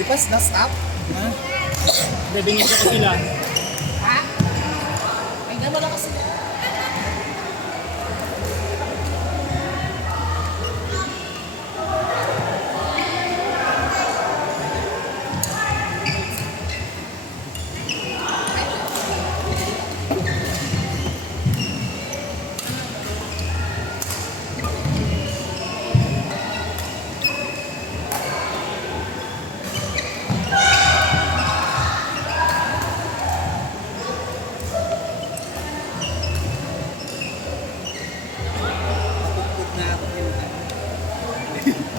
Di ba na-stop? Ha? Hindi, binigyan ko sila. Ha? Ay, nga malakas sila.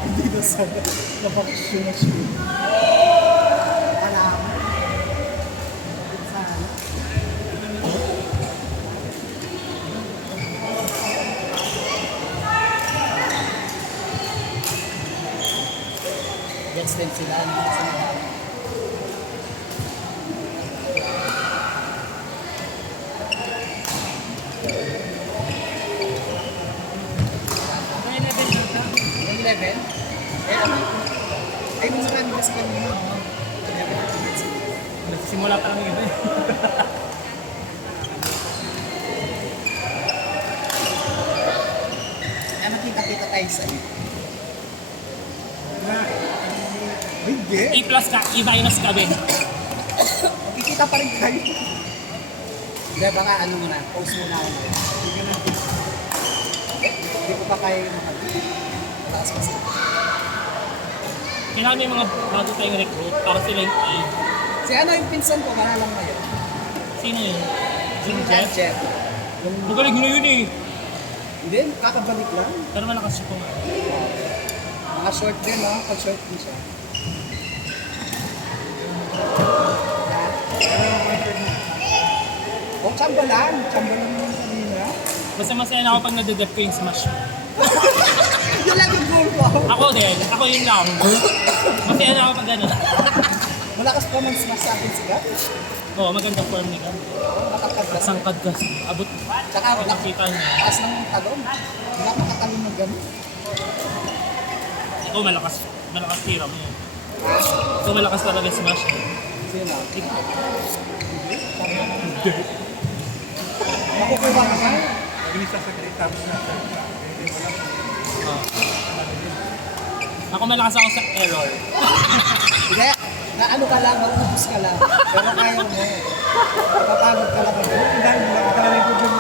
Hindi na sana napakasyon na siya. Alam. Sana. Gets din sila. Yung level? Ay, mas marami kasi kanina. Nagsisimula pa lang yung iba eh. Ay, makita-kita tayo sa iyo. Hindi. A plus ka, i-minus kami. Makikita pa rin kayo. Hindi, baka ano muna, post muna ako. Hindi ko pa kayo mataas kasi. Kailangan may mga bago tayong recruit para sila yung A. Si ano yung pinsan ko, manalang ngayon. Sino yun? Si Sino Jeff? Jeff. Yung, Magaling na yun eh. hindi, kakabalik lang. Pero malakas siya po nga. Mga short din, no? Pag-short din siya. Oh, tsamba lang. Tsamba lang yung kanina. Basta masaya na ako pag nadadap ko yung smash. Yun lang yung goal ko. Ako din, ako yun lang. Masaya na ako pag gano'n. Malakas pa man smash sa akin siya. Oo, magandang form ni Gam. Nakakagdas. Sangkad ka. Abot. Tsaka Ako nakita niya. taas ng talon. Napakatalon ng gano'n. Ikaw malakas. Malakas tira mo yun. Ikaw malakas talaga smash. Sino? Makukuha ka nga. Ako malakas ako sa error. Hindi. Na ano ka lang, maubos ka lang. Pero kaya mo. Napapagod ka lang. Dahil lang ka lang ito dyan.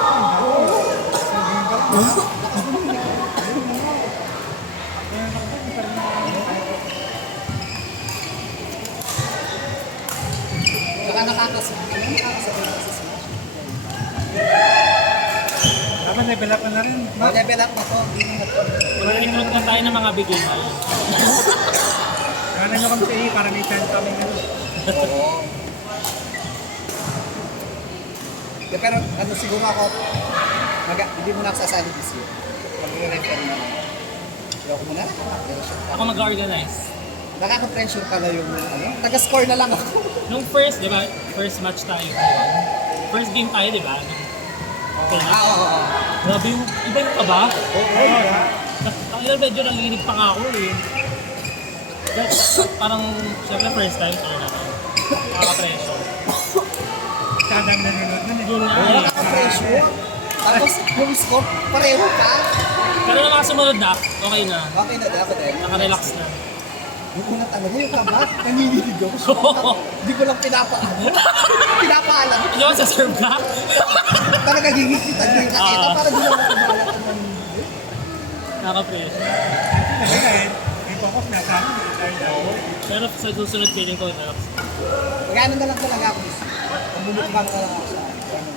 Saka nakakasabay sa smash. Dapat level up na rin. Level up na to. Mag-recruit na tayo ng mga beginner. Kaya naman kami sa iyo para may chance kami ngayon. Oo. De, pero ano siguro ako, hindi mo na ako sasali this year. Mag-refer na. Pero ako muna, Ako mag-organize. nakaka-pressure pala yung ano. Taga-score na lang ako. Nung first, di ba? First match tayo ngayon. First game tayo, di ba? Oo. Grabe yung, iba yung kaba. Oo. Ang ilan medyo nanginig pa nga ako eh. Parang, syempre first time tayo naman. Nakaka-pressure. Kaya dami nanonood nun eh. Yun nga Oo, eh. nakaka-pressure. Tapos yung score, pareho ka. Pero nung mga sumunod na, okay na. Okay na din ako din. Naka-relax na. Yung una talaga yung kaba, nanginginig ako. Hindi ko lang pinapaalam. Hindi mo sa serve ka? Talaga gigigitan ko yung kakita para di lang ako kumala kung nanginginig. Naka-pressure. Kasi dahil may focus na sa amin. Pero sa susunod feeling ko, relax. Magano na lang talaga ako. Pambumukbang na lang ako sa ano.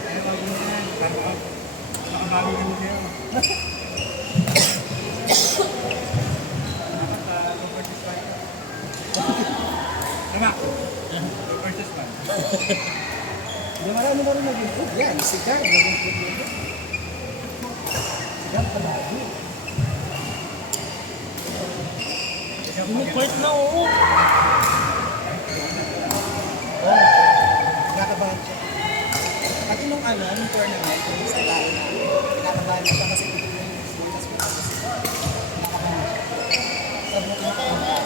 Kaya pag yun yan, parang makabawi kami sa'yo. Dapat go versus five. Tama? Go versus five. Hindi marami na rin nag-improve. Yan, si Jar, nag-improve yun. Si Jar palagi. Yung court na, oo. Oo. Kinakabahan siya. Pati nung ano, nung tournament, yung sa laro na, kinakabahan siya kasi dito yung mas mataas kasi. Kinakabahan siya. Sabi ko, kinakabahan.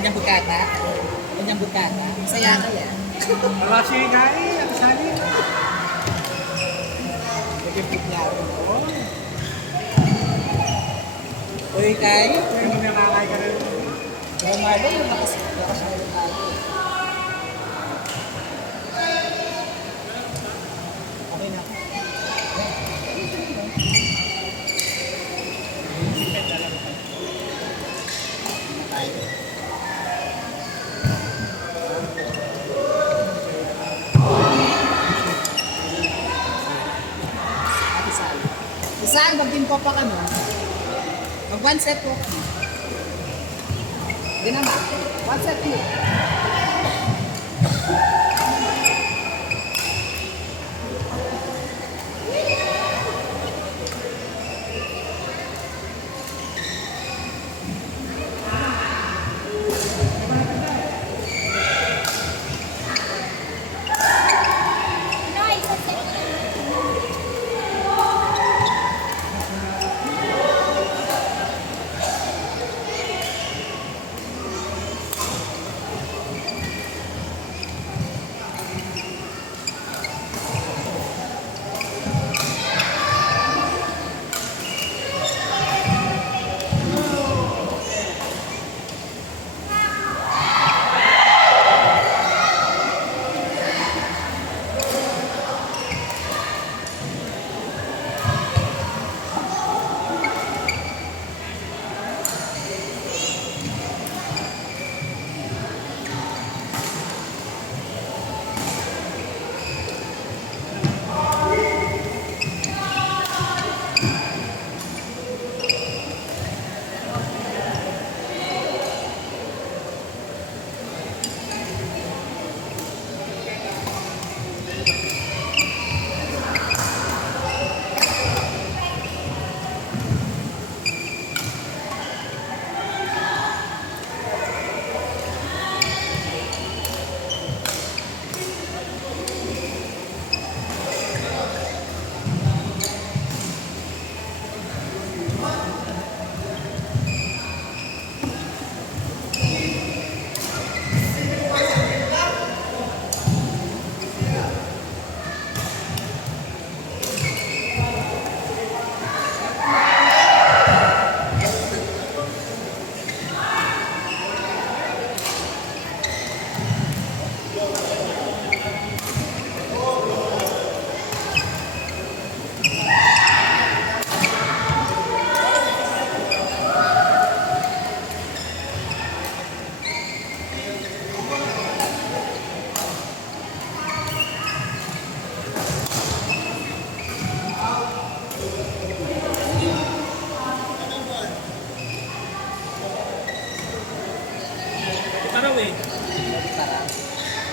Ganyang bukata. Ganyang bukata. Masaya ka yan. Wala siya gai, ang sali. Nag-impit niya ako. Uy, Kai. Kaya mo nakakay ka rin. Marlo, yung lakas na yung tayo. Okay na. Ate Sally. Saan mag-info pa ka no? Mag one set po kami. Hindi naman. One set po.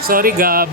Sorry, Gab.